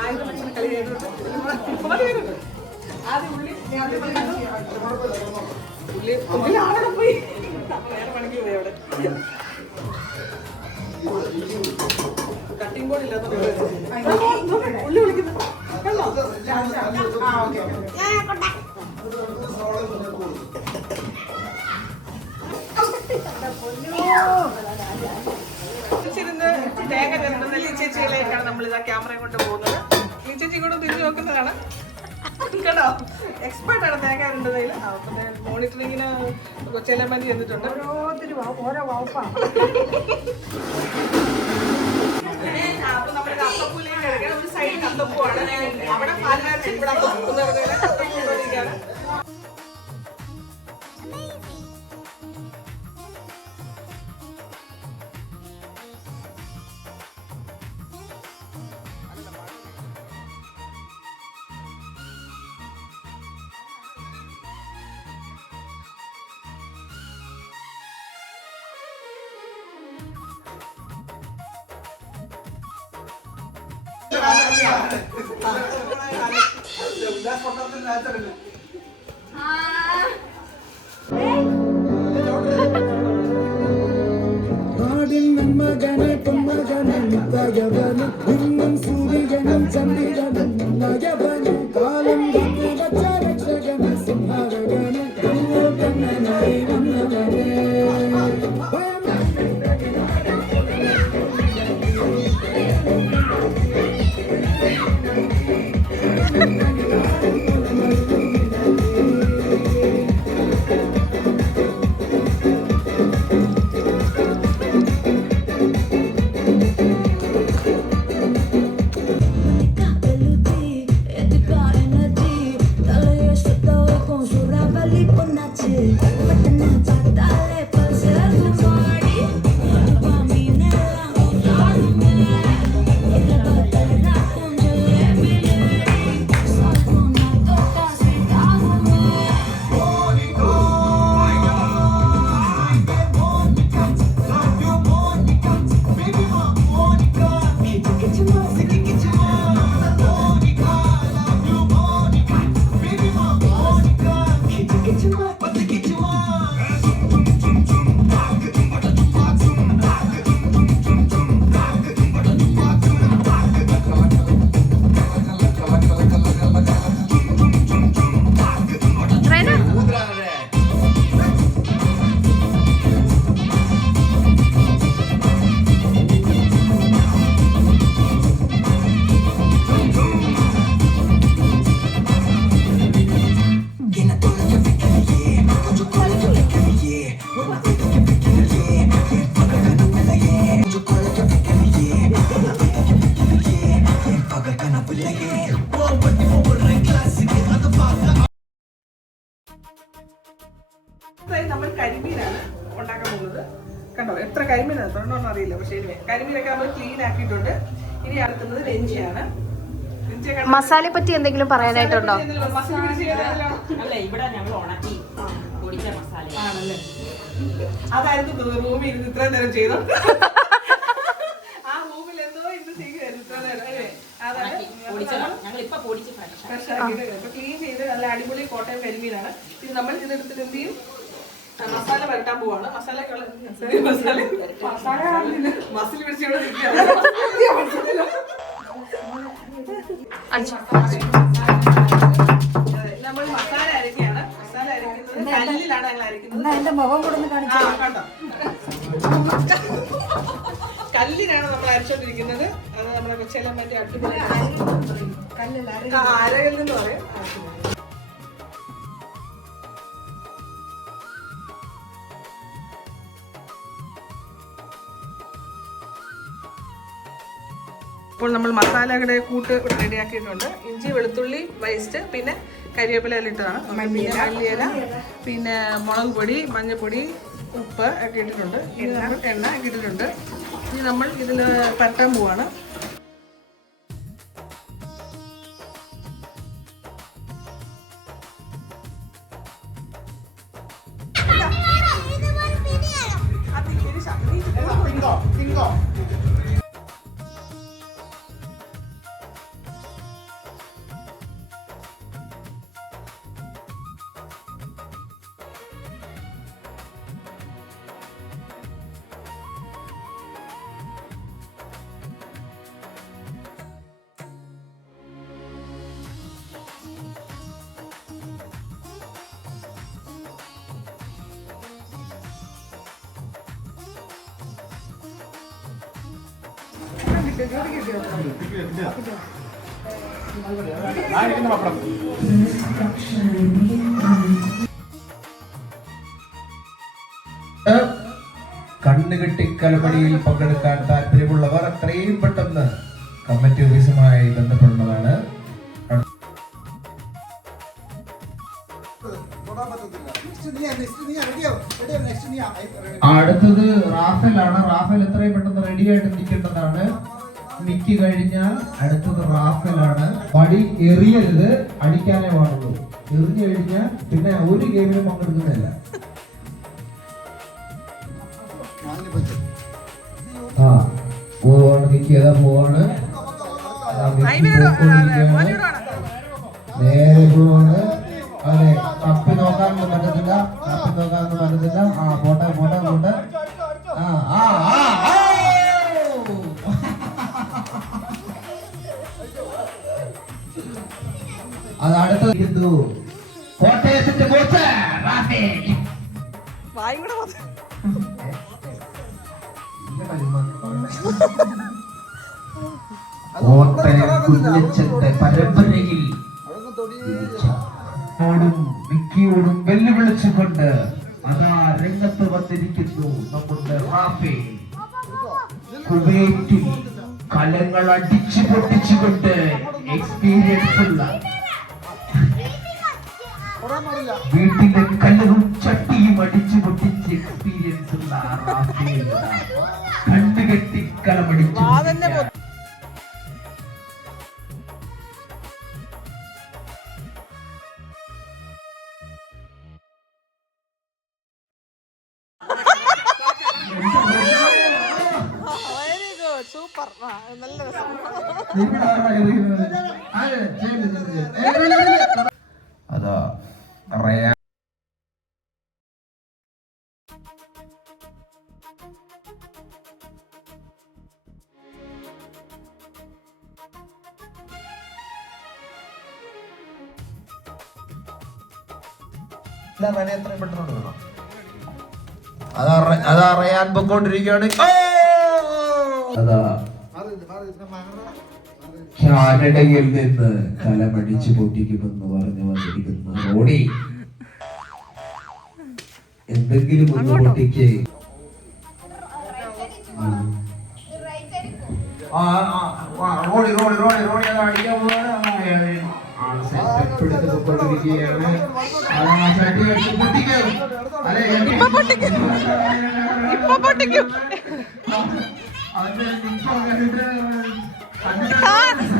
ആയുധലക്ഷം കളി ചെയ്തോണ്ട് ആദ്യം ഉള്ളി ആടെ പോയി വേറെ പണിക്ക് പോയി അവിടെ കട്ടിങ് ബോർഡ് ഇല്ലാത്ത ഉള്ളി വിളിക്കുന്നു തേങ്ങ ചേർക്കുന്ന ചേച്ചികളേക്കാണ് നമ്മളിതാ ക്യാമറയും കൊണ്ട് പോകുന്നത്. ഈ ചേച്ചി കൂടെ തിരിഞ്ഞു നോക്കുന്നതാണ് കേട്ടോ. എക്സ്പേർട്ടാണ് തേങ്ങ ഉണ്ടതിൽ. മോണിറ്ററിങ്ങിന് കൊച്ചേലമ്മ ചെന്നിട്ടുണ്ട്. ഓരോ വകുപ്പാണ്. അപ്പൊ നമ്മുടെ കത്തപ്പൂലേക്ക് കിടക്കാൻ ഒരു സൈഡ് കത്തപ്പൂവാണ്. അവിടെ പാലാഴ്ച ഇവിടെ കത്തപ്പൂരിക്കാണ്. മകനെ പൊന്മകനെ മുത്തയവനും ഇന്നും സൂര്യനും ചന്ദ്രനും നയവനും കാലം വച്ച രക്ഷകനും സിംഹകനും കണ്ണനായി വന്നവനെ നമ്മൾ കരിമീനാണ് ഉണ്ടാക്കാൻ പോകുന്നത്. കണ്ടോ എത്ര കരിമീനാണ് തൊണ്ടോന്ന് അറിയില്ല. പക്ഷേ കരിമീനൊക്കെ നമ്മൾ ക്ലീൻ ആക്കിയിട്ടുണ്ട്. ഇനി അടുത്തുന്നത് രഞ്ജിയാണ്. മസാലയെ പറ്റി എന്തെങ്കിലും പറയാനായിട്ടുണ്ടോ? അതായിരുന്നു റൂമിൽ ഇരുന്ന് ഇത്ര നേരം ചെയ്തു. ആ റൂമിൽ എന്തോ ഇന്ന് ചെയ്യുമായിരുന്നു ഇത്ര നേരം. ക്ലീൻ ചെയ്ത് നല്ല അടിപൊളി കോട്ടയം കരിമീനാണ്. ഇത് നമ്മൾ ഇതിനെടുത്തിട്ട് എന്ത് ചെയ്യും? മസാല വരട്ടാൻ പോവാണ്. മസിൽ പിടിച്ചോടെ നമ്മൾ മസാല അരക്കുകയാണ്. മസാല അരക്കുന്നത് കല്ലിലാണ് ഞങ്ങൾ അരക്കുന്നത്. എന്റെ മുഖം കൊടുന്ന് കാണിച്ചു. കല്ലിനാണ് നമ്മൾ അരച്ചോണ്ടിരിക്കുന്നത്. അത് നമ്മുടെ കൊച്ചേലമ്മന്റെ അടിപൊളി അരകല്ലെന്ന് പറയും. ഇപ്പോൾ നമ്മൾ മസാലയുടെ കൂട്ട് റെഡിയാക്കിയിട്ടുണ്ട്. ഇഞ്ചി വെളുത്തുള്ളി പേസ്റ്റ്, പിന്നെ കരിവേപ്പില ഇട്ടതാണ്, പിന്നെ മല്ലിയില, പിന്നെ മുളക് പൊടി, മഞ്ഞൾപ്പൊടി, ഉപ്പ് ഒക്കെ ഇട്ടിട്ടുണ്ട്. എണ്ണ ഒക്കെ ഇട്ടിട്ടുണ്ട്. ഇനി നമ്മൾ ഇതിൽ പരട്ടാൻ പോവാണ്. കണ്ണുകെട്ടി കലപടിയിൽ പങ്കെടുക്കാൻ താല്പര്യമുള്ളവർ എത്രയും പെട്ടെന്ന് കമ്മിറ്റി ഓഫീസുമായി ബന്ധപ്പെടുന്നതാണ്. അടുത്തത് റാഫേലാണ്. റാഫേൽ എത്രയും പെട്ടെന്ന് റെഡി ആയിട്ട് നിൽക്കേണ്ടതാണ്. മിക്കി കഴിഞ്ഞാൽ അടുത്തത് റാഫേലാണ്. പടി എറിയരുത്, അടിക്കാനേ പാടുള്ളൂ. എറിഞ്ഞു കഴിഞ്ഞാൽ പിന്നെ ഒരു ഗെയിമിലും പങ്കെടുക്കുന്നില്ല. ആ പോവാണ് മിക്കി, അതാ പോവാണ്. നേരെ പോവാണ്. അതെ, തപ്പി നോക്കാനൊന്നും പറ്റത്തില്ല, തപ്പി നോക്കാനൊന്നും പറ്റത്തില്ല. ആ പോട്ടെ പോട്ടെ പോട്ടെ. ആ ആ ആ അത് അടുത്തത് കോട്ടയത്തിന്റെ കോച്ച് റാഫേൽ. കോട്ടയം കുഞ്ഞച്ചന്റെ പരമ്പരയിൽ മിക്കിയോടും വെല്ലുവിളിച്ചുകൊണ്ട് അതാ രംഗത്ത് വന്നിരിക്കുന്നു നമ്മുടെ റാഫേൽ. കുവൈറ്റിൽ കലങ്ങൾ അടിച്ചു പൊട്ടിച്ചുകൊണ്ട് എക്സ്പീരിയൻസ് ഉള്ള, വീട്ടിലെ കല്ലും ചട്ടിയും അടിച്ചു പൊട്ടിച്ച് എക്സ്പീരിയൻസ് ഉള്ള റാഫേൽ കണ്ണുകെട്ടി കലമടിച്ചു. സൂപ്പർ, നല്ല രസം. അതാ റയാൻ എത്രയും പെട്ടെന്ന് അതറിയാൻ പൊക്കോണ്ടിരിക്കുകയാണ്. അതാ കാനഡയിൽ നിന്ന് കലമടിച്ചു പൊട്ടിക്കുമെന്ന് പറഞ്ഞു വന്നിരിക്കുന്ന റോണി. എന്തെങ്കിലും ഒന്ന് പൊട്ടിക്ക്. റോണി റോണി റോണി റോണി അത് അടിക്കാൻ പോവുകയാണ്. പൊട്ടിക്കുകയാണ്.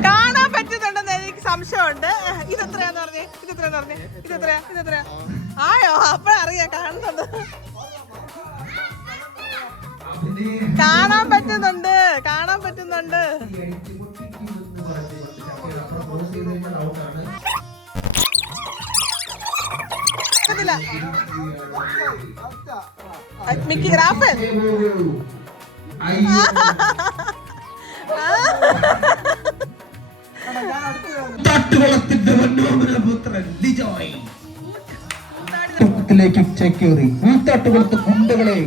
കാണാൻ പറ്റുന്നുണ്ടെന്ന് എനിക്ക് സംശയമുണ്ട്. ഇതെത്രയാന്ന് പറഞ്ഞേ, ഇതെത്രയാന്ന് പറഞ്ഞേ, ഇതെത്രയാ ആയോ? അപ്പഴറിയാം കാണുന്നുണ്ട്, കാണാൻ പറ്റുന്നുണ്ട്. മിക്കി റാഫേൽ തട്ടുകുളത്തിന്റെ പുത്രൻ ലിജോയ് ചേക്കേറി കൂത്താട്ടുകുളത്ത് കുണ്ടകളെ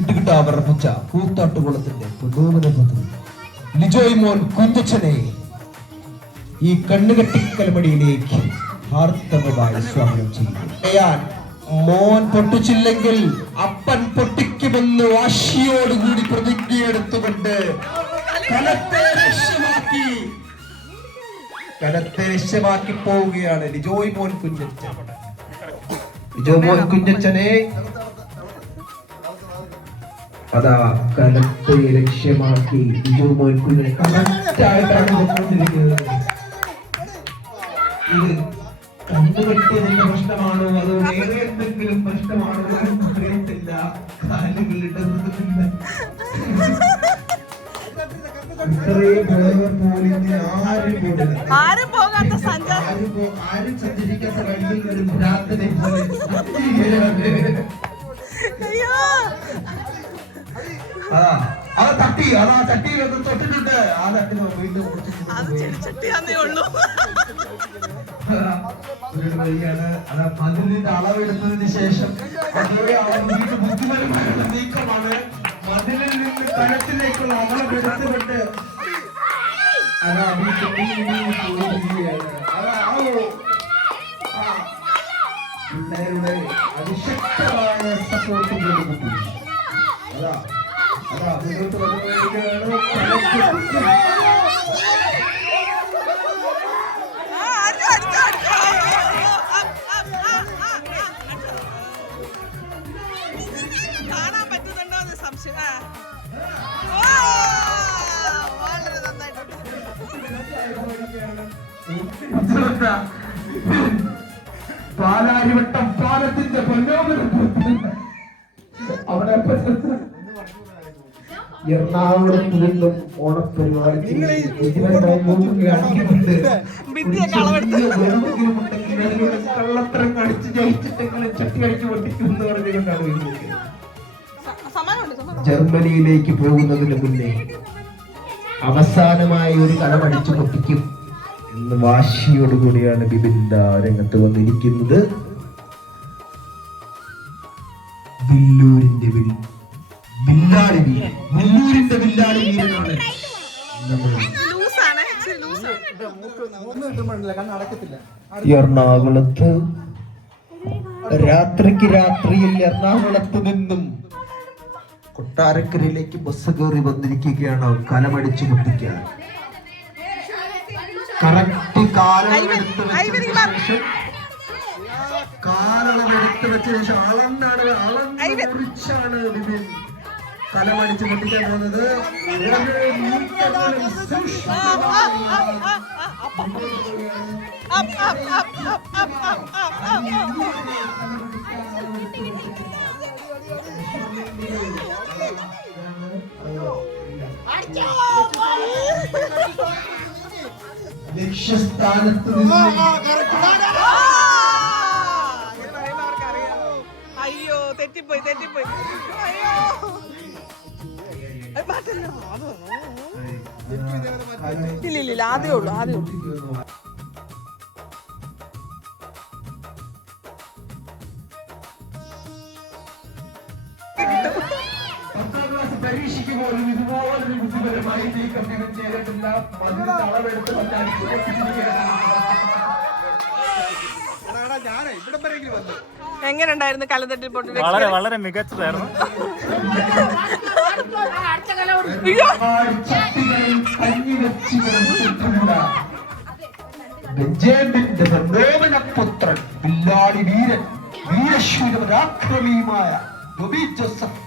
ഇട്ടുകിട്ടാവർപ്പിച്ച കൂത്താട്ടുകുളത്തിന്റെ പുത്രൻ ലിജോയ് മോൻ കുഞ്ഞച്ചനെ ഈ കണ്ണുകെട്ടിക്കലമടിയിലേക്ക് ഹാർദവമായി സ്വാഗതം ചെയ്യുന്നു. മോൻ പൊട്ടിച്ചില്ലെങ്കിൽ അപ്പൻ പൊട്ടിക്കുമെന്ന് വാശിയോടുകൂടി പ്രതിജ്ഞയെടുത്തുകൊണ്ട് കലത്തെ ലക്ഷ്യമാക്കി പോവുകയാണ് ലിജോയ് മോൻ കുഞ്ഞച്ചൻ. ലിജോ മോൻ കുഞ്ഞച്ചനെ അതാ കലത്തെ ലക്ഷ്യമാക്കി ലിജോ മോൻ കുഞ്ഞച്ചൻ കറക്റ്റായിട്ടാണ് പോയിക്കൊണ്ടിരിക്കുന്നത്. ഇത് കണ്ടുകെട്ടിയതിന്റെ പ്രശ്നമാണോ അതോ വേറെ എന്തെങ്കിലും പ്രശ്നമാണോ എന്ന് അറിയത്തില്ല. കാലുകളിടുന്നില്ല. ഇത്രയും ഡ്രൈവർ പോലും ആരും പോകാത്ത ആരും സഞ്ചരിക്കാത്ത വഴിയിൽ ഒരു ഭ്രാന്തനെ പോലെ തട്ടി അതാ ചട്ടി തൊട്ടിട്ടുണ്ട്. ആ തട്ടി വീണ്ടും വഴിയാണ്. അതാ മതിലിന്റെ അളവെടുത്തതിന് ശേഷം അതേ അളവ് ബുദ്ധിപരമായുള്ള നീക്കമാണ്. മതിലിൽ നിന്ന് കലത്തിലേക്കുള്ള അളവെടുത്തുകൊണ്ട് അതാ പിള്ളേരുടെ അതിശക്തമായ സപ്പോർട്ട് കൊടുക്കുന്നു. അതാ അതാ മുന്നോട്ട് വന്നുകൊണ്ടിരിക്കുകയാണ്. കാണാൻ പറ്റുന്നുണ്ടോ എന്ന് സംശയം. വളരെ നന്നായിട്ടുണ്ട്. പാലാരിവട്ടം പാലത്തിന്റെ അവിടെ എറണാകുളത്ത് നിന്നും ഓണപ്പരിപാടി കള്ളത്തരം കടിച്ച് ജയിച്ചിട്ടെങ്കിലും ചട്ടി അടിച്ചു പൊട്ടിക്കുമെന്ന് പറഞ്ഞുകൊണ്ടാണ് ജർമ്മനിയിലേക്ക് പോകുന്നതിന് മുന്നേ അവസാനമായി ഒരു കടമടിച്ചു പൊട്ടിക്കും എന്ന് വാശിയോടുകൂടിയാണ് ബിബിൻ രംഗത്ത് വന്നിരിക്കുന്നത്. വില്ലൂരിന്റെ വില്ലാളി വീരൻ, വില്ലൂരിന്റെ വില്ലാളി വീരനാണ് എറണാകുളത്ത്. രാത്രിയിൽ എറണാകുളത്ത് നിന്നും കൊട്ടാരക്കരയിലേക്ക് ബസ് കയറി വന്നിരിക്കുകയാണ് കലമടിച്ചു പൊട്ടിക്കാൻ. കറക്റ്റ് കാലളവെടുത്ത് വെച്ച ശേഷം അളന്നാണ് ബിബിൻ കലമടിച്ച് പൊട്ടിക്കാൻ പോകുന്നത്. ലക്ഷ്യസ്ഥാനത്ത് അയ്യോ തെറ്റിപ്പോയി. അയ്യോ ഇല്ല ആദ്യമേ ഉള്ളൂ. പരീക്ഷയ്ക്ക് പോലും ഇതുപോലൊരു ബുദ്ധിപരമായി നീക്കം ചെയ്തിട്ടില്ല. അളവെടുത്ത് എങ്ങനെയുണ്ടായിരുന്നു കലതട്ടിൽ പൊട്ടി? വളരെ മികച്ചതായിരുന്നു. ബെഞ്ചമിന്റെ പുത്രൻ വില്ലാളി വീരൻ വീരശൂരപരാക്രമിയുമായ ബോബി ജോസഫ്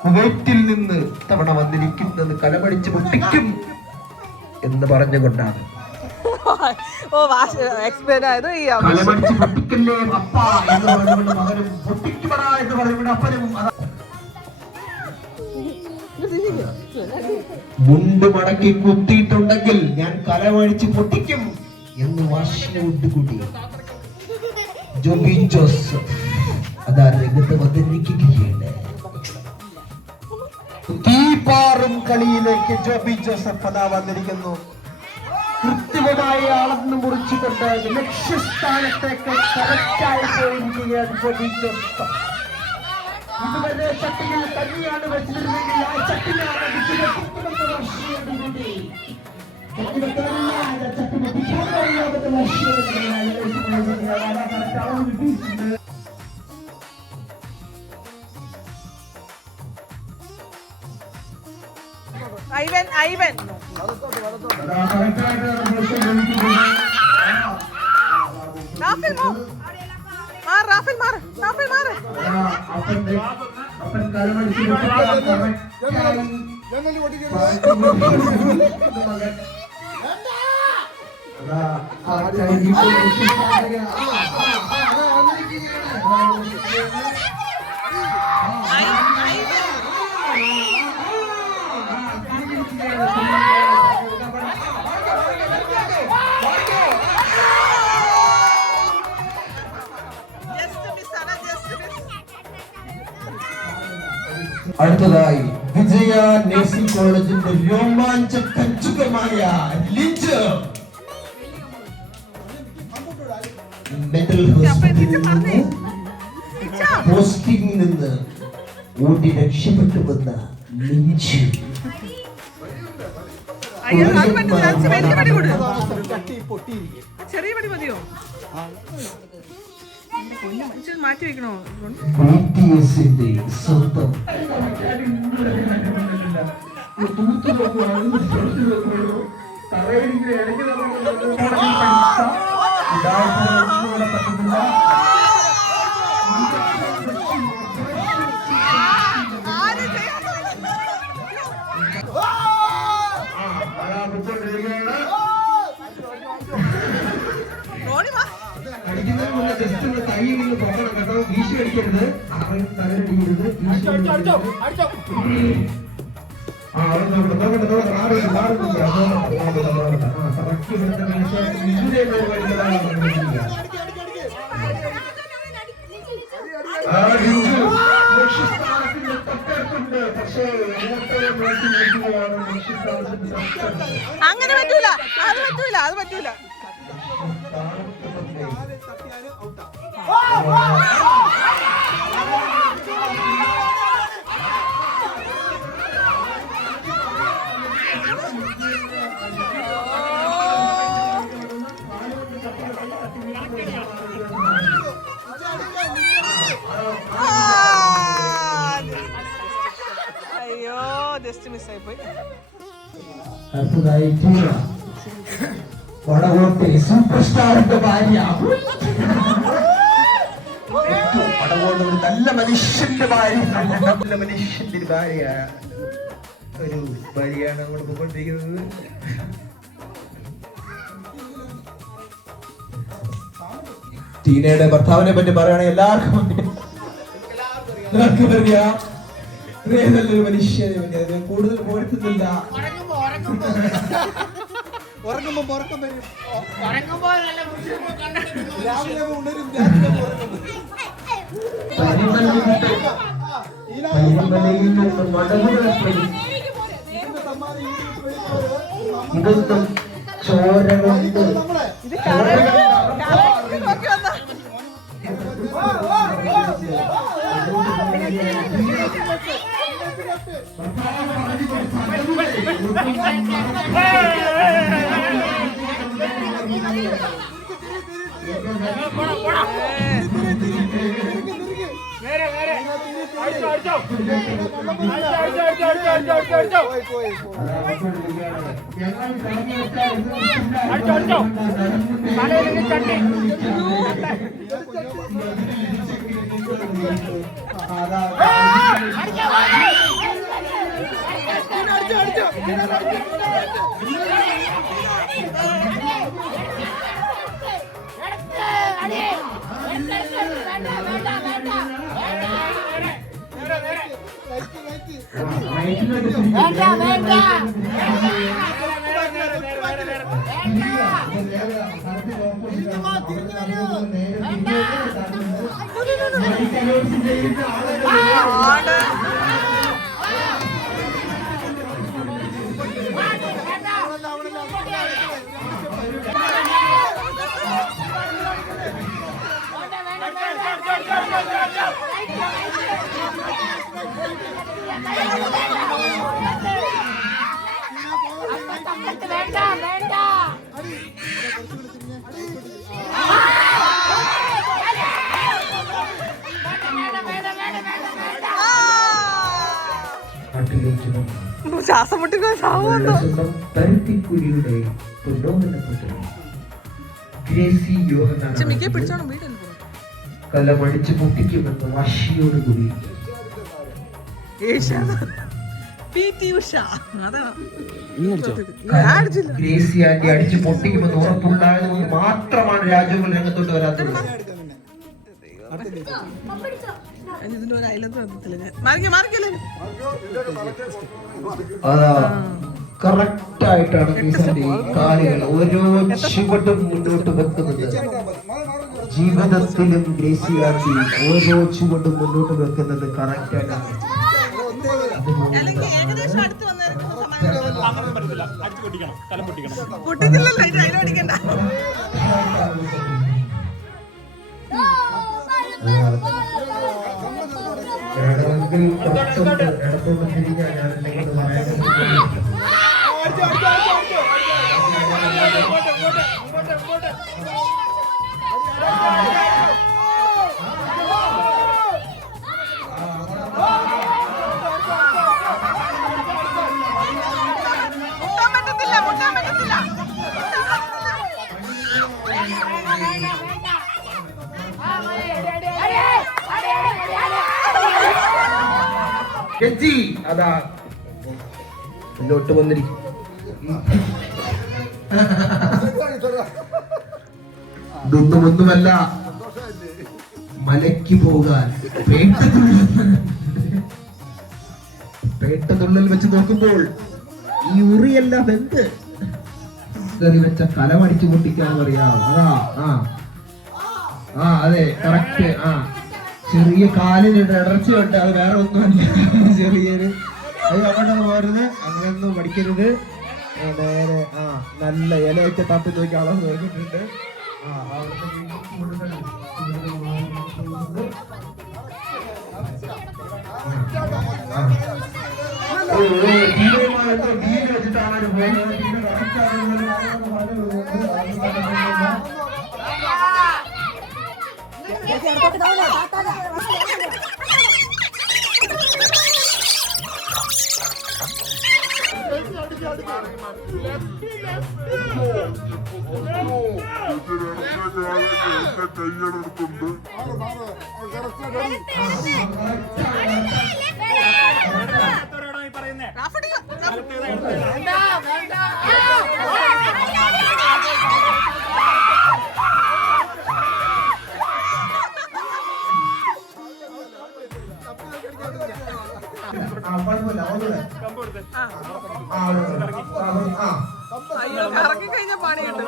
കുവൈറ്റിൽ നിന്ന് തവണ വന്നിരിക്കുന്നത് കലമടിച്ച് പൊട്ടിക്കും എന്ന് പറഞ്ഞുകൊണ്ടാണ്. കലമടിച്ച് പൊട്ടിക്കല്ലേ അപ്പ എന്ന് പറഞ്ഞുകൊണ്ട് മകനും പൊട്ടിക്കുമട എന്ന് പറഞ്ഞുകൊണ്ട് അപ്പനും മുണ്ട് മടക്കി കുത്തിയിട്ടുണ്ടെങ്കിൽ ഞാൻ കലമടിച്ച് പൊട്ടിക്കും എന്ന് വാശിയോടുകൂടി ജോബി ജോസഫ് അതാ രംഗത്ത് വന്നിരിക്കുകയാണ്. തീപാറും കളിയിലേക്ക് ജോബി ജോസഫ് അതാ വന്നിരിക്കുന്നു. കൃത്യമായി അളന്ന് മുറിച്ചുകൊണ്ട് ലക്ഷ്യസ്ഥാനത്തേക്ക് കറക്റ്റായി പോയിരിക്കുകയാണ് ജോബി ജോസഫ്. ഇതുവരെ ചട്ടിയിൽ തന്നെയാണ് വെച്ചിരുന്നെങ്കിൽ ആ ചട്ടിലാണ് ഐവൻ ഐവൻ റാഫേൽ റാഫേൽ മാറ് റാഫേൽ മാറ് അടുത്തതായി വിജയ നഴ്സിംഗ് കോളേജിന്റെ രോമാഞ്ചകമായ ലിഞ്ച് മെന്റൽ ഹോസ്പിറ്റലിൽ പോസ്റ്റിംഗിൽ നിന്ന് ഓടി രക്ഷപ്പെട്ടു വന്ന ലിഞ്ച്. ചെറിയ പടി മതിയോ മാറ്റി വെക്കണോ BTSന്റെ സ്വന്തം വീശി അടിക്കരുത്, തലയിടരുത്. അങ്ങനെ പറ്റൂല, അത് പറ്റൂല, അത് പറ്റൂല. അയ്യോ ജസ്റ്റ് മിസ്സായി പോയി. അടുത്തതായി വടകോട്ടെ സൂപ്പർ സ്റ്റാറിന്റെ ഭാര്യ, വടകോട് നല്ല മനുഷ്യന്റെ ഭാര്യ, നല്ല മനുഷ്യന്റെ ഭാര്യ, ഒരു ഭാര്യയാണ് അങ്ങോട്ട് പോയിക്കൊണ്ടിരിക്കുന്നത്. ടീനയുടെ ഭർത്താവിനെ പറ്റി പറയുകയാണെങ്കിൽ എല്ലാവർക്കും അറിയാം. നല്ലൊരു മനുഷ്യനെ കൂടുതൽ പോയിട്ടുന്നില്ല. ഇതൊന്നും ചോരകളുണ്ട്. കൂട്ടിലേക്ക് വന്നു. ശ്വാസം മുട്ടിക്കോ അവളുടെ സ്വന്തം പരുത്തിക്കുരിയുടെ പ്രലോഭനപ്പെട്ടു ഗ്രേസി യോഹന്നാൻ പിടിച്ചോണം വീട്ടിൽ കലമടിച്ച് പൊട്ടിക്കുമെന്ന് വാശിയോടുകൂടി ഗ്രേസി ആന്റി അടിച്ച് പൊട്ടിക്കുമെന്ന് ഉറപ്പുണ്ടായതുകൊണ്ട് മാത്രമാണ് രാജഗോപാൽ രംഗത്തോട്ട് വരാത്തത്. ഇതിന്റെ ഒരു അയലത്ത് വന്നിട്ടില്ല ഞാൻ അതാ കറക്റ്റ് ആയിട്ടാണ് ഗ്രേസിന്റെ കാലുകൾ ഓരോ ചുവടും മുന്നോട്ട് വെക്കുന്നത്. ജീവിതത്തിലും ഗ്രേസി ആന്റി ഓരോ ചുവടും മുന്നോട്ട് വെക്കുന്നത് കറക്റ്റ് ആയിട്ടാണ്. ഏകദേശം അടുത്ത് കുറച്ചുകൊണ്ട് ഇടത്തോട്ട് തിരിഞ്ഞാൽ ഞാൻ എന്തെങ്കിലും പറയാൻ അതാ മുന്നോട്ട് വന്നിരിക്കും. ഇതൊന്നുമൊന്നുമല്ല, മലയ്ക്ക് പോകാൻ പേട്ടതുള്ളൽ വെച്ച് നോക്കുമ്പോൾ ഈ ഉറിയെല്ലാം എന്ത് വെച്ച കലമടിച്ചു പൊട്ടിക്കാൻ പറയാം. അതാ അതെ കറക്റ്റ്. ചെറിയ കാലിന് ഇടർച്ചയുണ്ട്, അത് വേറെ ഒന്നുമല്ല, ചെറിയൊരു അത് അവിടെ പോരുത്, അങ്ങനെയൊന്നും പഠിക്കരുത്. നേരെ നല്ല ഇലയൊക്കെ തപ്പി നോക്കി അളവ് നോക്കിയിട്ടുണ്ട്. കറക്കി കഴിഞ്ഞ പണിയുണ്ട്.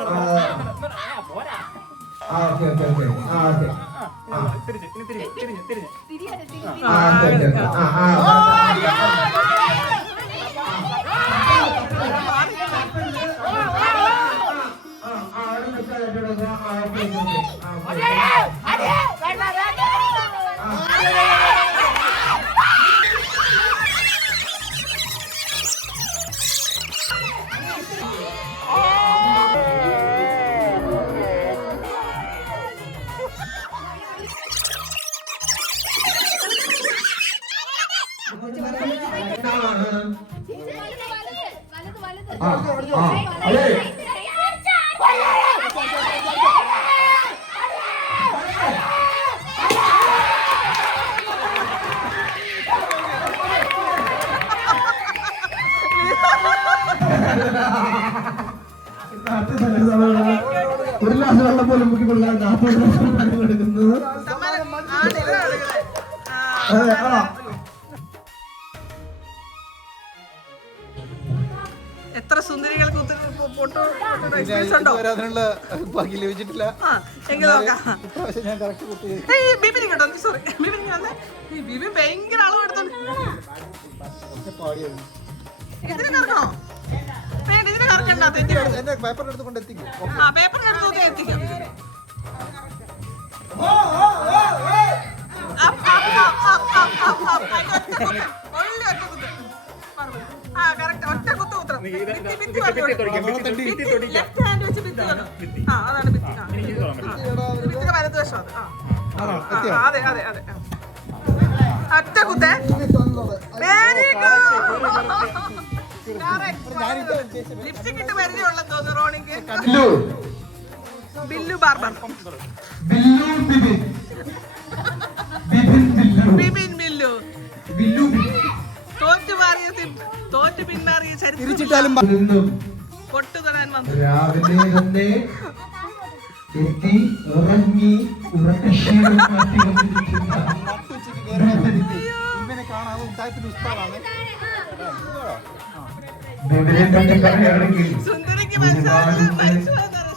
ഒരു ഗ്ലാസ് വെള്ളം പോലും മുക്കി കൊടുക്കാൻ എടുക്കുന്നത്. എത്ര സുന്ദരികൾക്ക് ഉണ്ടോ ബാക്കി ലഭിച്ചിട്ടില്ല. എങ്കിൽ നോക്കാം. ബിബിനി കേട്ടോ, സോറി ബിബിനി വന്നേ. ബിബി ഭയങ്കര അളവ് എടുത്തോണ്ട് ഇതിന് കറക്കണോ? വേണ്ട, ഇതിന് കറക്കണ്ട. പേപ്പറിനെടുത്ത് കൊണ്ട് എത്തിക്കും. പേപ്പറിനെടുത്ത് എത്തിക്കാം. ഒറ്റ കുത്ത് കുത്തണം. ലെഫ്റ്റ് ഹാൻഡ് വെച്ച് ഭിത്തി തൊടണം. അതാണ് ഭിത്തി. ഭിത്തിയുടെ വലതുവശം അത്. അതെ അതെ അതെ. ഒറ്റ കുത്തേ. Very good. ലിപ്സ്റ്റിക് ഇട്ട് പരിചയമുള്ളെന്ന് തോന്നുന്നു റോണിക്ക്. ബില്ലു ബില്ലു ബാർബർ. ബില്ലു ബിബിൻ ബിബിൻ ബില്ലു ബിബിൻ ബില്ലു. ബില്ലു തോറ്റു പിന്മാറിയ തിരിച്ചിട്ടാലും നിന്നും പൊട്ടു തൊടാൻ വന്നു. രാവിലെ തന്നെ എത്തി ഉറങ്ങി ഉറക്കക്ഷീണം മാറ്റി വന്നിരിക്കുന്ന ഇവനെ കാണാവും താഴത്തിന് ഉസ്താദാണ്. ബിബിനെ പറ്റി പറയുകയാണെങ്കിൽ സുന്ദരിക്ക് മരിച്ചു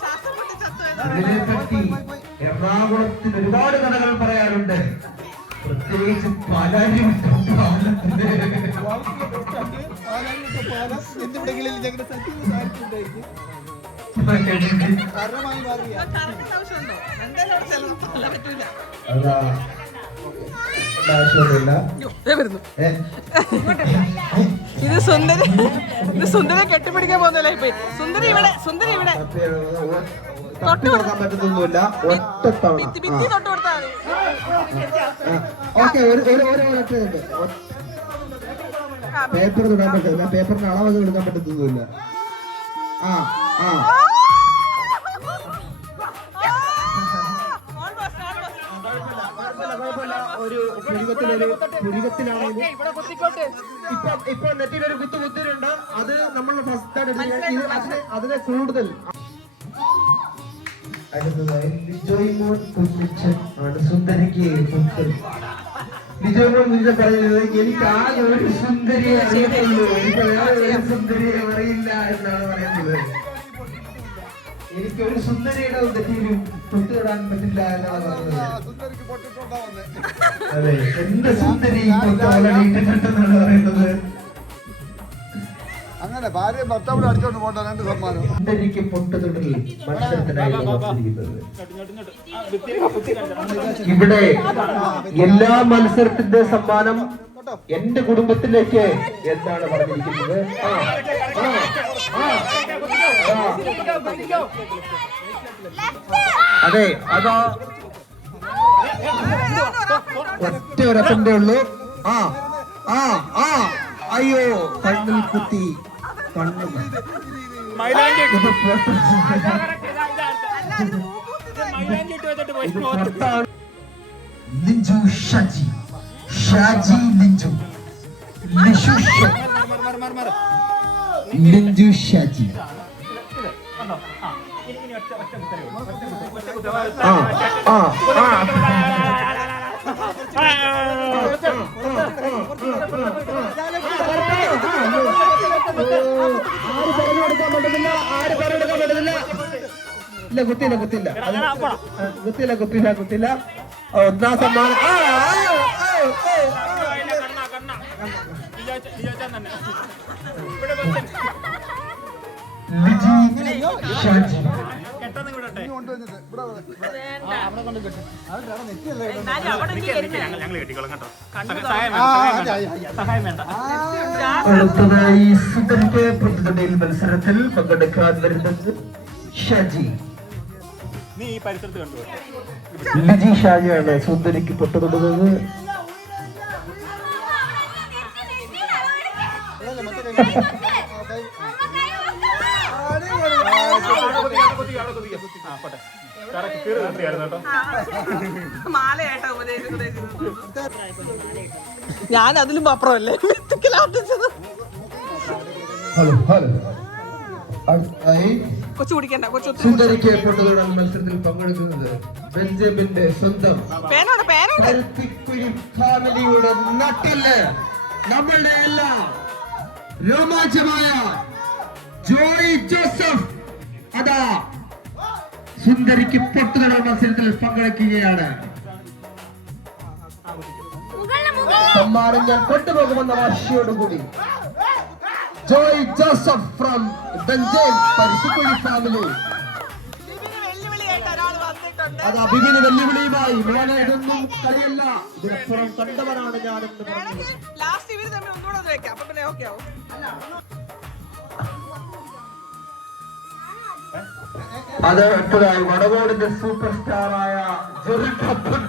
ശ്വാസം പൊട്ടി ചത്തു. ഇതിനെ പറ്റി എറണാകുളത്തിൽ ഒരുപാട് കഥകൾ പറയാറുണ്ട്. പ്രത്യേകിച്ച് പാലാരി എന്തിവിടെങ്കിലും ഞങ്ങളുടെ സത്യം സാധിച്ചിട്ടുണ്ടായിരിക്കും. കാരണമായി മാറിയ കറക്റ്റ് ആവശ്യമുണ്ടോ? എന്തായാലും അവിടെ ചെലവല്ല, പറ്റൂല. അതാ ആവശ്യമൊന്നുമില്ല. വരുന്നു ഇത് സുന്ദരി കെട്ടിപ്പിടിക്കാൻ പോകുന്നില്ല. ഇപ്പൊ സുന്ദരി ഇവിടെ തൊട്ട് കൊടുക്കാൻ പറ്റുന്നൊന്നുമില്ല. ഒറ്റ തവണ ഭിത്തി തൊട്ട് കൊടുത്താൽ ഓക്കെ. ഒരു പേപ്പർ തൊടാൻ പറ്റില്ല. പേപ്പറിന്റെ അളവൊക്കെ എടുക്കാൻ പറ്റത്തൊന്നുമില്ല. ഒരു പുരികത്തിലാണെങ്കിൽ ഇപ്പൊ നെറ്റിലൊരു കുത്തുകുത്തിട്ടുണ്ട്. അത് നമ്മൾ ഫസ്റ്റ് അതിനെ കൂടുതൽ. അടുത്തതായി ലിജോയ് മോൻ കുഞ്ഞച്ചൻ ആണ് സുന്ദരിക്ക് ലിജോയ് മോൻ കുഞ്ഞച്ചൻ പറയുന്നത് എനിക്ക് ആകെ ഒരു സുന്ദരിയെ അറിയത്തുള്ളൂ, എനിക്ക് വേറെ ഒരു സുന്ദരിയെ അറിയില്ല എന്നാണ് പറയുന്നത്. എനിക്ക് ഒരു സുന്ദരിയുടെ നെറ്റിയിലും തൊട്ടുവിടാൻ പറ്റില്ല എന്നാണ് പറയുന്നത്. അതെ, എന്റെ സുന്ദരി ഇട്ടിട്ടുണ്ടെന്നാണ് പറയുന്നത്. അങ്ങനെ ഭാര്യ ഭർത്താവിടെ അടിച്ചോണ്ട് പോകണ്ട 2 സമ്മാനം. സുന്ദരിക്ക് പൊട്ടുതൊടൽ മത്സരത്തിനായി വന്നിരിക്കുന്നത്. ഇവിടെ എല്ലാ മത്സരത്തിന്റെ സമ്മാനം എന്റെ കുടുംബത്തിലേക്ക് എന്താണ് പറഞ്ഞിരിക്കുന്നത്. അതെ, അതാ ഒറ്റ ഒരപ്പന്റെ ഉള്ളൂ. അയ്യോ, കണ്ണിൽ കുത്തി. കണ്ണും ലിഞ്ചു ഷാജി ലിഞ്ചു ലിഞ്ചു ഷാജി. കുത്തില്ല. ഒന്നാം സമ്മാനം അടുത്തതായി സുന്ദരിക്ക് പൊട്ടുതൊടയിൽ മത്സരത്തിൽ പങ്കെടുക്കാൻ വരുന്നത് ഷാജി. ലിജി ഷാജിയാണ് സുന്ദരിക്ക് പൊട്ടുതൊടുന്നത്. ഞാൻ അതിലും പപ്പറമല്ലേ കൊച്ചു കുടിക്കണ്ട. സുന്ദരിക്ക് പൊട്ടുതൊടൽ മത്സരത്തിൽ പങ്കെടുക്കുന്നത് ബെഞ്ചമിന്റെ സ്വന്തം ഫാമിലിയുടെ നട്ടില് നമ്മളുടെ എല്ലാം രോമാഞ്ചമായ ജോയ് ജോസഫ്. അതാ സുന്ദരിക്ക് പൊട്ടുതൊടൽ മത്സരത്തിൽ പങ്കെടുക്കുകയാണ്. സമ്മാനം ഞാൻ കൊണ്ടുപോകുമെന്ന വാശിയോടുകൂടി ജോയ് ജോസഫ് ഫ്രം ബെഞ്ചമിൻ പരിസുക്കുഴി ഫാമിലി. അതാ ബിബിന് വെല്ലുവിളിയുമായി. മോനെ, ഇതൊന്നും കളിയല്ല, ഇതിനപ്പുറം കണ്ടവരാണ് ഞാനെന്ന് പറഞ്ഞു. അത് അടുത്തതായി വടകോടിന്റെ സൂപ്പർ സ്റ്റാറായ ജെറിക്കപ്പൻ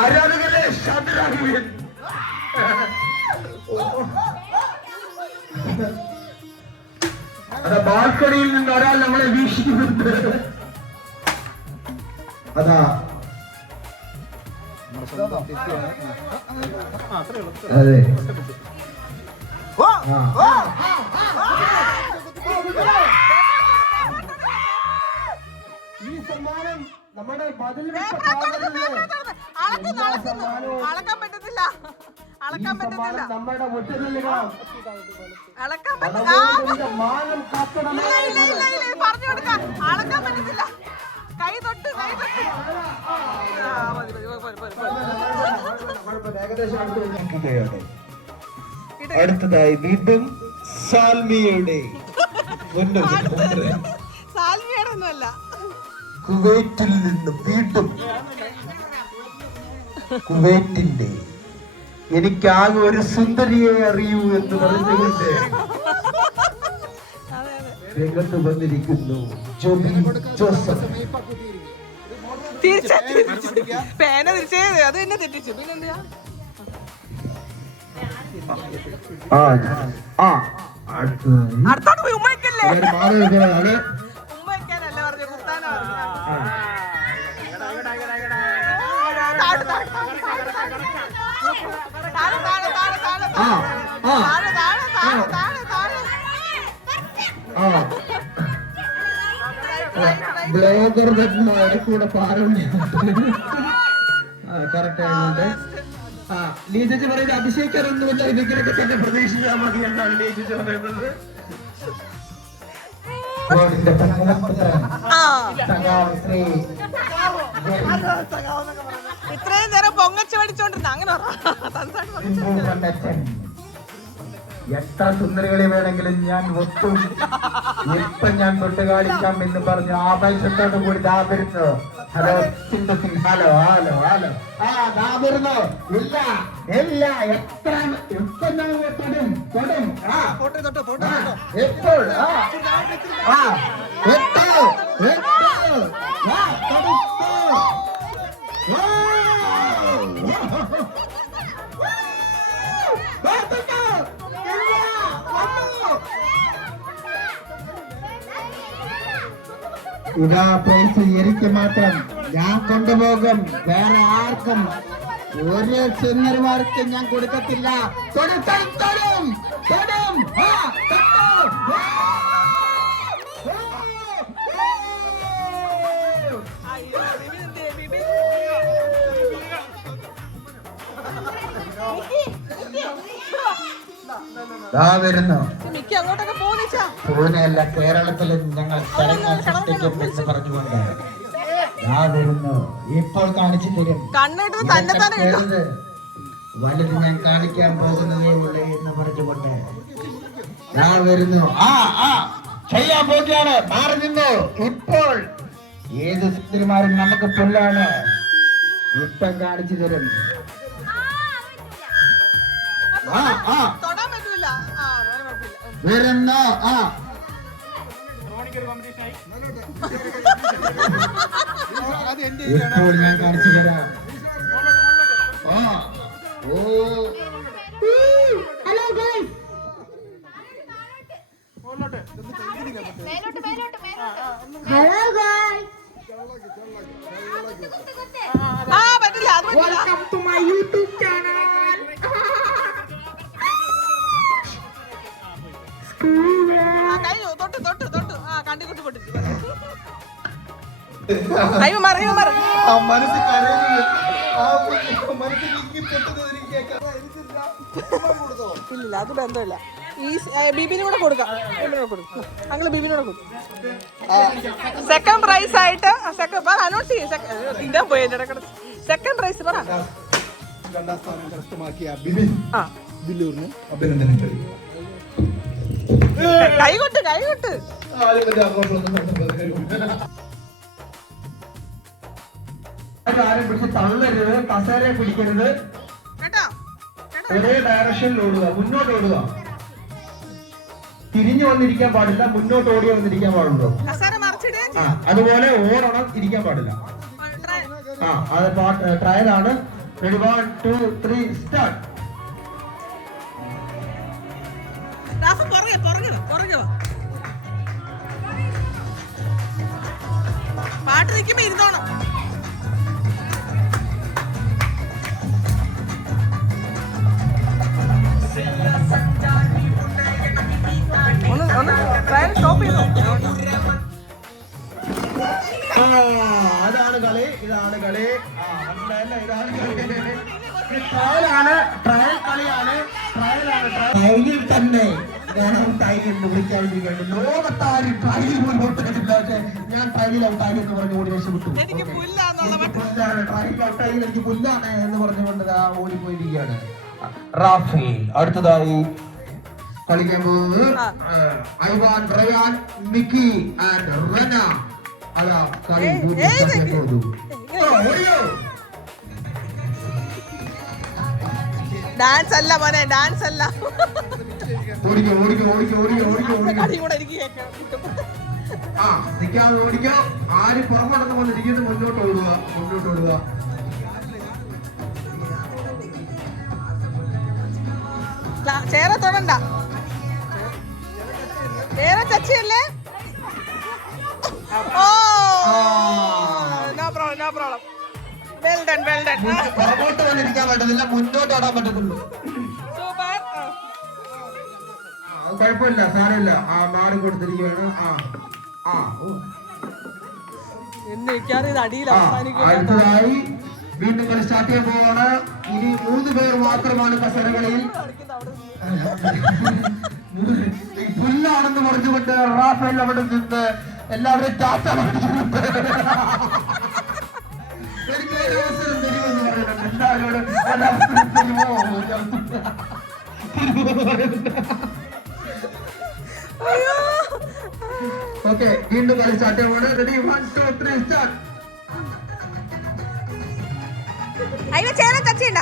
ആരാധകരെ ശാന്തരാകുവിൻ. അതാ ബാൽക്കണിയിൽ നിന്ന് ഒരാൾ നമ്മളെ വീക്ഷിക്കുന്നുണ്ട്. അതാ അതെ ഈ സമ്മാനം നമ്മുടെ അളക്കാൻ പറ്റത്തില്ല, അളക്കാൻ പറ്റത്തില്ല, നമ്മുടെ ഒറ്റനല്ലുകളാണ്. അളക്കാൻ പറ്റില്ല. മാനം കാക്കണം. പറഞ്ഞു കൊടുക്കാം, അളക്കാൻ പറ്റത്തില്ല. കൈ തൊട്ട് കൈ തൊട്ട്. അടുത്തതായി വീണ്ടും സാൽമിയുടെ സാൽമിയുടെ ഒന്നുമല്ല, കുവൈറ്റിൽ നിന്ന് വീണ്ടും കുവൈറ്റിന്റെ എനിക്കാകെ ഒരു സുന്ദരിയെ അറിയൂ എന്ന് പറഞ്ഞുകൊണ്ട് രംഗത്ത് വന്നിരിക്കുന്നു ജോബി ജോസഫ്. പേന തിരിച്ചേ, അത് തന്നെ തെറ്റിച്ചു. പിന്നെന്താ അടുത്തോട്ട് പോയി ഉമ്മയ്ക്കല്ലേ, ഉമ്മയ്ക്കാനല്ലേ പറഞ്ഞു, കുത്താനാ പറഞ്ഞു. ബ്ലോഗർ കൂടെ പാറുണ്ട്. കറക്റ്റ് ആയതുകൊണ്ട് ലീജി പറയുന്നത് അഭിഷേകാരൊന്നുമില്ല, ഇതിനൊക്കെ തന്നെ പ്രതീക്ഷിച്ചാൽ മതി എന്നാണ് ലീജി പറയുന്നത്. ഇത്രയും നേരം പൊങ്ങച്ച പഠിച്ചോണ്ടിരുന്ന അങ്ങനെ എത്ര സുന്ദരികളെ വേണമെങ്കിലും ഞാൻ ഒത്തും ഇപ്പൊ ഞാൻ തൊട്ട് കാണിക്കാം എന്ന് പറഞ്ഞു ആവേശത്തോടു കൂടി ദാ വരുന്നു. Hello Sindhu Singh, hello hello hello. ദാ വരുന്നു. ഇല്ല ഇല്ല, എത്ര എപ്പോ ഞാൻ തൊടും തൊടും. എപ്പോൾ ഇതാ പൈസ എനിക്ക് മാത്രം, ഞാൻ കൊണ്ടുപോകും, വേറെ ആർക്കും ഒരു സുന്ദരിമാർക്ക് ഞാൻ കൊടുക്കത്തില്ല. തൊടും തൊടും തൊടും. മിക്ക അങ്ങോട്ടൊക്കെ പോന്നിച്ചാ പൂനെയല്ല, കേരളത്തിൽ ഞങ്ങൾ സൃഷ്ടിക്കുമെന്ന് പറഞ്ഞുകൊണ്ട് വരുന്നു. ഇപ്പോൾ കാണിച്ചു തരും. കണ്ണിട്ട് തന്നെ തന്നെ വലുത് ഞാൻ കാണിക്കാൻ പോകുന്നതേ ഉള്ളൂ എന്ന് പറഞ്ഞുകൊണ്ട് വരുന്നു. ചെയ്യാൻ പോവുകയാണ്. മാറി നിന്നു. ഇപ്പോൾ ഏത് സ്ത്രീമാരും നമുക്ക് പുല്ലാണ്. ഇപ്പം കാണിച്ചു തരും. തൊടാൻ പറ്റൂല. വരുന്നു. ഇപ്പോൾ ഞാൻ കാണിച്ചു തരാം. ഹലോ ഗൈസ്, ഹലോ ഗൈസ്, പറ്റില്ല. Welcome to my YouTube channel. കൈ തൊട്ട് തൊട്ട് തൊട്ട് കണ്ടിക്കുട്ടി പൊട്ടിച്ചു. അയ്യോ മറിയോ മറി മനസ്സിൽ ഇല്ല, അത് ബന്ധമില്ല. ഈ ബീബിനും കൂടെ കൊടുക്കാം. അങ്ങള് ബീബിനൂടെ കൊടുക്കും. സെക്കൻഡ് പ്രൈസ് ആയിട്ട് അനൗൺസ് ചെയ്യും. ഇന്ത്യ പോയി സെക്കൻഡ് പ്രൈസ് പറ. രണ്ടാം സ്ഥാനം കരസ്ഥമാക്കിയ ബിബിൻ ദില്ലൂരിന് അഭിനന്ദനങ്ങൾ. കൈകൊട്ട് കൈകൊട്ട്. ആരും പിടിച്ച് തള്ളരുത്, കസേരയെ പിടിക്കരുത്. കേട്ടോ, ഒരേ ഡയറക്ഷനിൽ ഓടുക, മുന്നോട്ട് ഓടുക. തിരിഞ്ഞു വന്നിരിക്കാൻ പാടില്ല, മുന്നോട്ട് ഓടി വന്നിരിക്കാൻ പാടുള്ളൂ. കസേര മറിച്ചിടേ. അതുപോലെ ഓടണം, ഇരിക്കാൻ പാടില്ല. അത് ട്രയലാണ്. 1 2 3 സ്റ്റാർട്ട്. പുറകെ പുറകെ പുറകെ വാ. പാട്ട് നിൽക്കുമ്പോ ഇരുന്നോണം. ഒന്ന് ട്രയൽ സ്റ്റോപ്പ് ചെയ്തോ. അതാണ് കളി, ഇതാണ് കളി. മനസ്സിലായല്ലോ, ഇതാണ് കളി. ട്രയലാണ്, ട്രയൽ കളിയാണ്, ട്രയലാണ്. ട്രയലിൽ തന്നെ ഞാൻ ഔട്ടായി എന്ന് വിളിക്കാതിരിക്കുകയാണ്. ലോകത്താരും ട്രയലിൽ പോലും ഔട്ടായിട്ടില്ല. പക്ഷേ ഞാൻ ട്രയലിൽ ഔട്ടായി എന്ന് പറഞ്ഞ് ഓടി രക്ഷപ്പെട്ടു. എനിക്ക് പുല്ലാന്നുള്ള ട്രയലിൽ ഔട്ടായി എനിക്ക് പുല്ലാണ് എന്ന് പറഞ്ഞുകൊണ്ട് ഓടിപ്പോയിരിക്കുകയാണ്. റാഫേൽ അടുത്തതായി കളിക്കാൻ പോകുന്നത് Ivan, Ryan, Mickey and Rana. അതാ കളി ഡാൻസ് അല്ല മോനെ, ഡാൻസ് അല്ല. ഓടിക്കോ ഓടിക്കോ ഓടിക്കോ ഓടിക്കോ ഓടിക്കോ ഓടിക്കോ. അടി കൂടെ എനിക്ക് കേൾക്കാം. ആ നിൽക്കാതെ ഓടിക്കോ. ആര് പുറകോട്ടെന്ന് വന്നിരിക്കുന്നത് മുന്നോട്ട് ഓടുക, മുന്നോട്ട് ഓടുക. ചേര തൊടണ്ട, ചേര ചച്ചിയല്ലേ. Oh no problem, no problem. Well done, well done. പുറകോട്ട് വന്നിരിക്കാൻ പറ്റത്തില്ല, മുന്നോട്ട് ഓടാൻ പറ്റത്തുള്ളൂ. സൂപ്പർ. കുഴപ്പമില്ല, സാരമില്ല. ആ മാറി കൊടുത്തിരിക്കുകയാണ്. അടുത്തതായി വീണ്ടും കളി സ്റ്റാർട്ട് ചെയ്യാൻ പോവാണ്. ഇനി 3 പേർ മാത്രമാണ് കസേരകളിൽ. പുല്ലാണെന്ന് പറഞ്ഞുകൊണ്ട് റാഫേൽ അവിടെ നിന്ന് എല്ലാവരും ടാറ്റ പറഞ്ഞുകൊണ്ട് എനിക്കൊരു അവസരം തരുമെന്ന് പറയുന്നുണ്ട്. എല്ലാവരോടും ഒരവസരം തരുമോ? ഓക്കെ, വീണ്ടും കളി സ്റ്റാർട്ട് ചെയ്യുവാണ്. Ready, 1 2 3 start. അതിന് ചേര ചച്ചിയുണ്ട.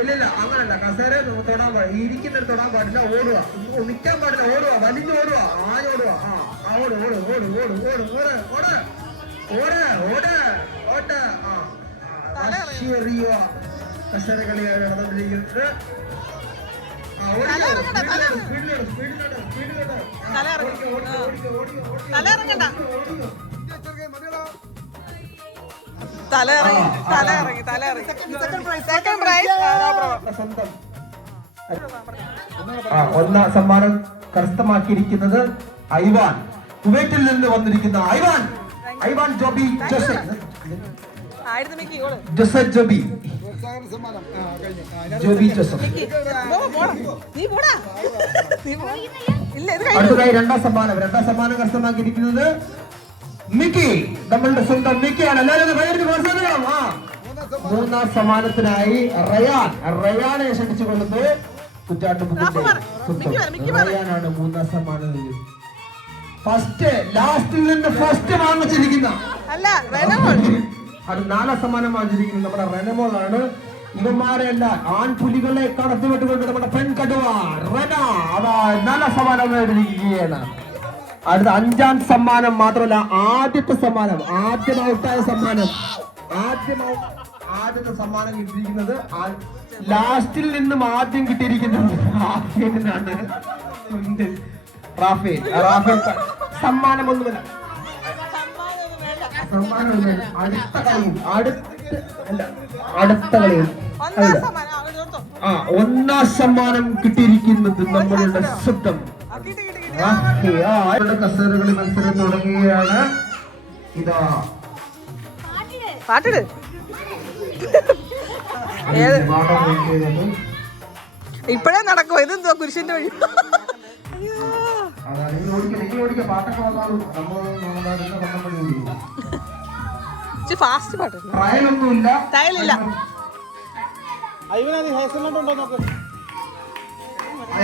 ഇല്ല, അങ്ങനല്ല. കസേര തൊടാൻ പാടില്ല, ഇരിക്കുന്നിടത്ത് തൊടാൻ പാടില്ല. ഓടുക, നിൽക്കാൻ പാടില്ല. ഓടുക, വലിഞ്ഞ് ഓടുക, ആഞ്ഞോടുക. ഓട് ഓട് ഓട് ഓട് ഓട് ഓട് ഓട് ഓട് ഓട് ഓട്. കസേര കളിയാണ് നടന്നുകൊണ്ടിരിക്കുന്നത്. ഒന്നാം സമ്മാനം കരസ്ഥമാക്കിയിരിക്കുന്നത് ഐവാൻ, കുവൈറ്റിൽ നിന്ന് വന്നിരിക്കുന്ന Ivan, Ivan Joby Joseph, Joseph Joby, Joby Joseph. അടുത്തതായി രണ്ടാം സമ്മാനം കരസ്ഥമാക്കിയിരിക്കുന്നത് മിക്കി, നമ്മളുടെ സ്വന്തം മിക്കിയാണ്. എല്ലാവരും മൂന്നാം സമ്മാനത്തിനായി റയാനെ ക്ഷണിച്ചുകൊള്ളുന്നു. റയാനാണ് മൂന്നാം സമ്മാനം. ലാസ്റ്റിൽ നിന്ന് ഫസ്റ്റ് വാങ്ങിച്ചിരിക്കുന്ന അത് 4ാം സമ്മാനം വാങ്ങിച്ചിരിക്കുന്നത് നമ്മുടെ റെനമോളാണ്. ഇവന്മാരെയല്ല, ആൺപുലികളെ കടത്തിവിട്ടുകൊണ്ട് നമ്മുടെ പെൺകടുവ റെന അതാ 4ാം സമ്മാനം നേടിയിരിക്കുകയാണ്. അടുത്ത 5ാം സമ്മാനം മാത്രമല്ല, ആദ്യത്തെ സമ്മാനം, ആദ്യം ഔട്ടായ സമ്മാനം, ആദ്യത്തെ സമ്മാനം കിട്ടിയിരിക്കുന്നത് ലാസ്റ്റിൽ നിന്നും ആദ്യം കിട്ടിയിരിക്കുന്നത് റാഫേൽ. സമ്മാനമൊന്നുമില്ല, സമ്മാനമൊന്നുമില്ല. അടുത്ത കളിയിൽ 1ാം സമ്മാനം കിട്ടിയിരിക്കുന്നത് നമ്മളുടെ സ്വന്തം കസേരകളി മത്സരം തുടങ്ങുകയാണ്. ഇതാ പാട്ടിട്. ഇപ്പഴേ നടക്കുമോ? ഇതെന്തോ കുരിശിന്റെ വഴി. ഫാസ്റ്റ് പാട്ട്, ട്രയലൊന്നുമില്ല, ട്രയലില്ല.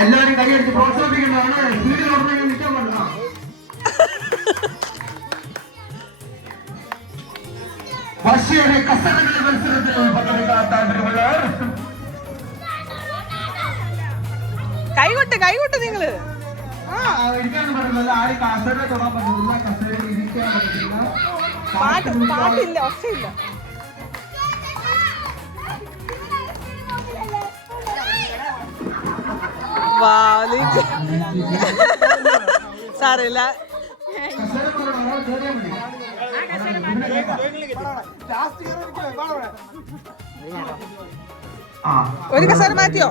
എല്ലാവരും കൈയടിച്ച് പ്രോത്സാഹിപ്പിക്കുന്നതാണ്. വീട്ടിൽ ഓർമ്മ നിൽക്കാൻ പാടില്ല. വർഷയുടെ കസരകളി മത്സരത്തിൽ പങ്കെടുക്കാൻ താല്പര്യമുള്ളവർ കൈകൊട്ട് നിങ്ങള്. ഇരിക്കാന്ന് പറയുന്നത് ആരും കസേര തൊടാൻ പറ്റുന്നില്ല, കസേരയിൽ ഇരിക്കാൻ പറ്റുന്നില്ല. പാട്ടില്ല, ഒച്ചയില്ല. സാരമില്ല. ഒരു കസേര മാറ്റിയോ?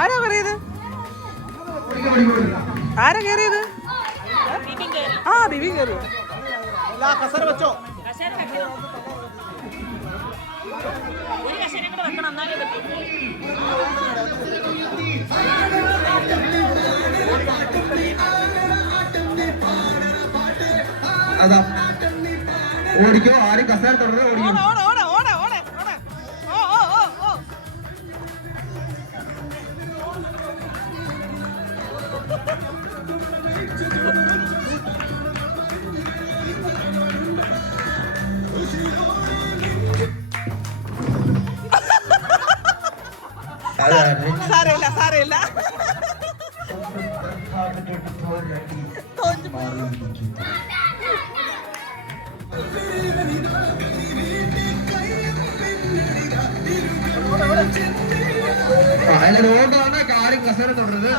ആരാ കയറിയത്? ആരാ കയറിയത്? ആ ബിബി കയറി. കസേര വെച്ചോ? അതാ ഓടിക്കോ, ആരും കസേര തുടർന്ന് ഓടിക്കോ. സാരമില്ല. അതിന്റെ ഓടാണ് ആരും കസേര തുടരുന്നത്.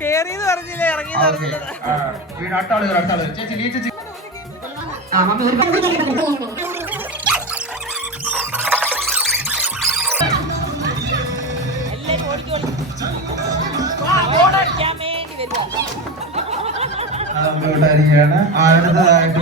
കേറിയെന്ന് പറഞ്ഞില്ലേ, ഇറങ്ങിയെന്ന് പറഞ്ഞില്ല. ചേച്ചി അടുത്തതായിട്ട്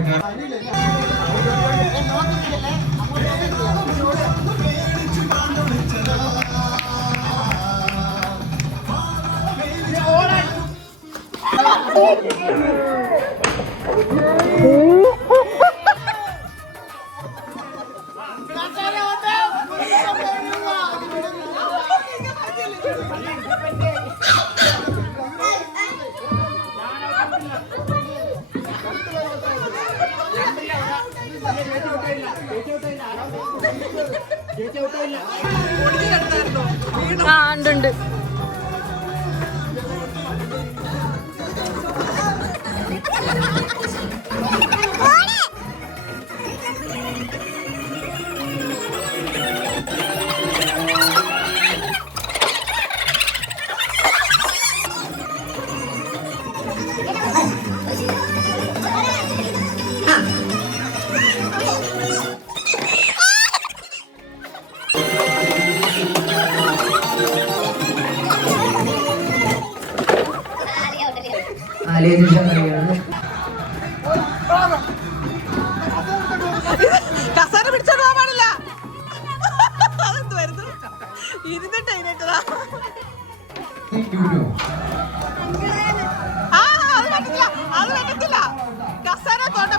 ഉണ്ട്. കസേര പിടിച്ചോണ്ട് പോകാൻ പാടില്ല. അതെന്തുവായിരുന്നു? ഇരുന്നിട്ട് എഴുന്നേറ്റതാ. അത് പറ്റത്തില്ല. കസേര തോണ്ട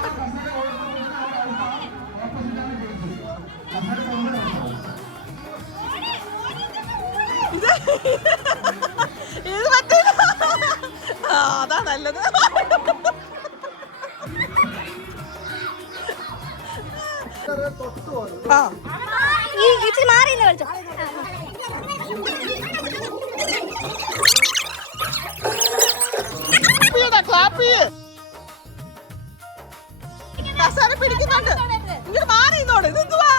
ഇത് പറ്റില്ല. അതാ നല്ലത്. ഇച്ചിരി മാറിയില്ല കളിച്ചോ. കസേര പിടിക്കുന്നുണ്ട്. ഇങ്ങനെ മാറിന്നോട്. ഇതെന്തുവാ?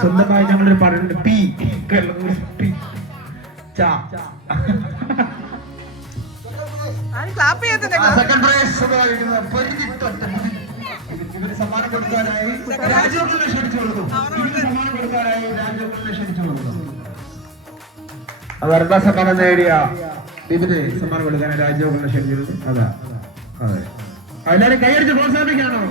സ്വന്തമായി ഞങ്ങളൊരു പാടുണ്ട്, പി പി ചാ. ക്ലാപ്പ് ചെയ്യത്തില്ല. സെക്കൻഡ് പ്രൈസ് ഇവര് സമ്മാനം കൊടുക്കാനായി രാജഗോപാലിനെ ക്ഷണിച്ചു കൊടുക്കും. ഇവര് സമ്മാനം കൊടുക്കാനായി രാജഗോപാലിനെ ക്ഷണിച്ചു കൊടുക്കും. അത് രണ്ടാം സമ്മാനം നേടിയ ഇതിന് സമ്മാനം കൊടുക്കാനായി രാജഗോപാലിനെ ക്ഷണിച്ചിരുന്നു. അതെ എല്ലാരും കൈയടിച്ച് പ്രോത്സാഹിപ്പിക്കാണോ?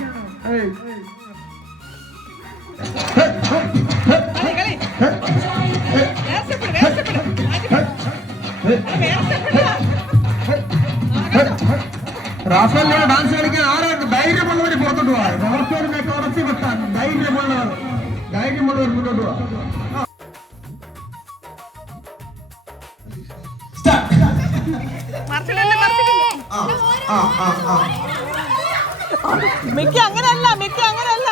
റാഫേലിനോട് ഡാൻസ് കളിക്കാൻ ആരാണ് ധൈര്യമുള്ളവർ പുറത്തോട്ട് പോവാ. റാഫേലിനെ തുടച്ചു വെട്ടാൻ ധൈര്യമുള്ളവർ മുന്നോട്ട് പോവാ. മിക്ക അങ്ങനല്ല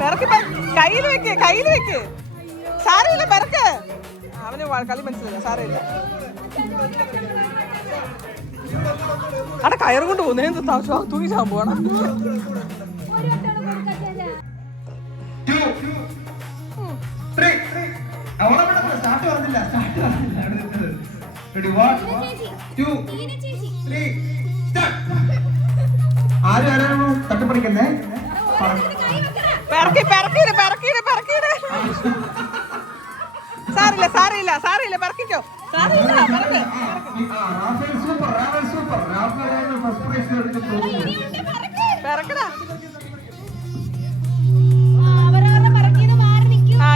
പെറക്ക് കയ്യിൽ വെക്ക് സാരമില്ല പെറക്ക്. അവന് കളി മനസ്സിലായില്ല, സാരമില്ല. അവിടെ കയറ് കൊണ്ട് പോകുന്നേ തൂങ്ങി ചാൻ പോവാണ്. തട്ടിപ്പടിക്കുന്നേ സാറില്ല പെറക്കിക്കോ. പെറക്കടാ.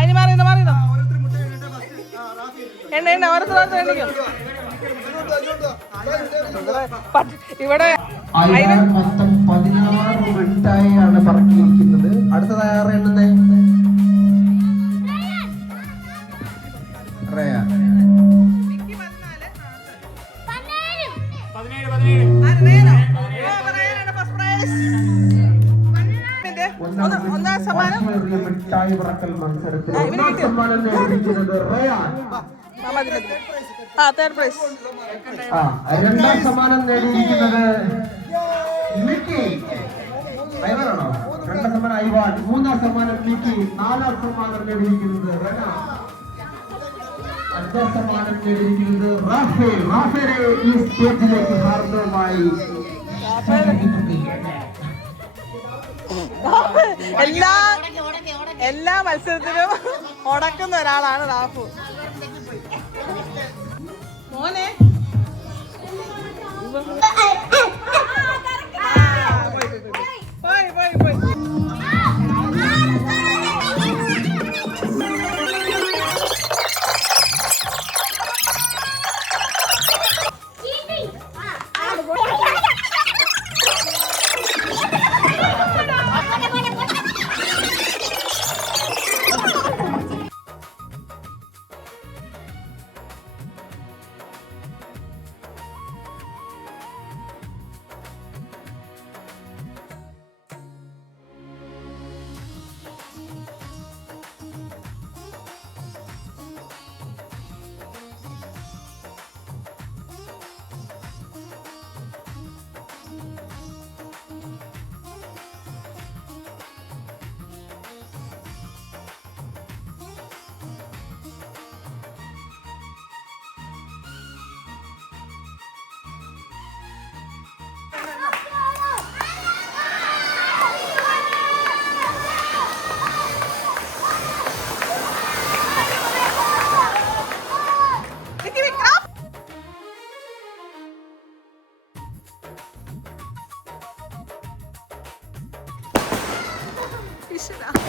ഇനി മാറിയുന്നോ എണ്ണ ഓരോരുത്തർ എണ്ണിക്കോ. ഇവിടെ മൊത്തം 16 മിഠായിയാണ് പറക്കിയിരിക്കുന്നത്. അടുത്തതായി ആറ് എണ്ണുന്നേ ഒന്നാം സമ്മാനം മിഠായി പറക്കൽ മത്സരത്തിൽ ഒന്നാം സമ്മാനം നേടിയിരിക്കുന്നത് റയാൻ. Third prize. രണ്ടാം സമ്മാനം നേടിയിരിക്കുന്നത് മിക്കി. ഐവാനാണോ? രണ്ടാം സമ്മാനം ഐവാൻ. മൂന്നാം സമ്മാനം മിക്കി. നാലാം സമ്മാനം നേടിയിരിക്കുന്നത് റന. അഞ്ചാം സമ്മാനം നേടിയിരിക്കുന്നത് റാഫേൽ. റാഫേലെ ഈ സ്റ്റേജിലേക്ക് ഹാർദവമായി എല്ലാ മത്സരത്തിലും ഉടക്കുന്ന ഒരാളാണ് റാഫു. മോനെ പോയി ഈശ്വരാ.